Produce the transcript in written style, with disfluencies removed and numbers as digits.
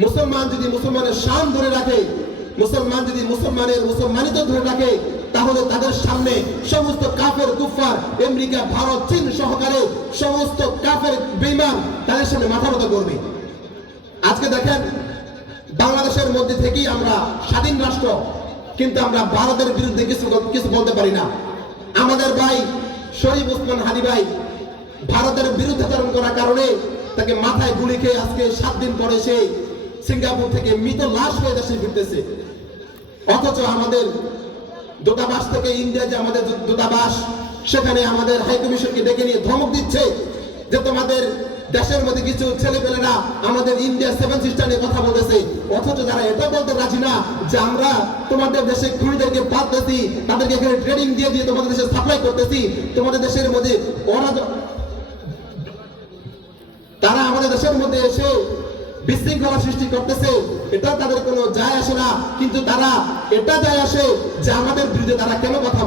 মুসলমান যদি মুসলমানের শান ধরে রাখে, মুসলমান যদি মুসলমানিত ধরে রাখে, তাহলে তাদের সামনে সমস্ত কাফের কুফার, আমেরিকা, ভারত, চীন সহকারে সমস্ত কাফের বেঈমান তাদের সামনে মাথা নত করবে। আজকে দেখেন, বাংলাদেশের মধ্যে থেকেই আমরা স্বাধীন রাষ্ট্র, কিন্তু আমরা ভারতের বিরুদ্ধে কিছু বলতে পারি না। আমাদের ভাই শরীফ ওসমান হাদি ভাই ভারতের বিরুদ্ধাচরণ করার কারণে তাকে মাথায় গুলি খেয়ে আজকে 7 দিন পরে সে সিঙ্গাপুর থেকে মৃত লাশ হয়ে দেশে ফিরতেছে। অথচ আমাদের দূতাবাস থেকে, ইন্ডিয়া যে আমাদের দূতাবাস, সেখানে আমাদের হাইকমিশনকে ডেকে নিয়ে ধমক দিচ্ছে যে তোমাদের দেশের মধ্যে কিছু ছেলেপেলেরা আমাদের ইন্ডিয়া 7 সিস্টার নিয়ে কথা বলতেছে। অথচ যারা এটা বলতে রাজি না যে আমরা তোমাদের দেশে খুনিদেরকে পালতেছি, তাদেরকে এখানে ট্রেনিং দিয়ে তোমাদের দেশে সাপ্লাই করতেছি, তোমাদের দেশের মধ্যে তারা আমাদের দেশের মধ্যে এসে বিশৃঙ্খলা সৃষ্টি করতেছে, এটা তাদের কোনো যায় আসে না। কিন্তু তারা এটা যায় আসে যে আমাদের বিরুদ্ধে তারা কেন কথা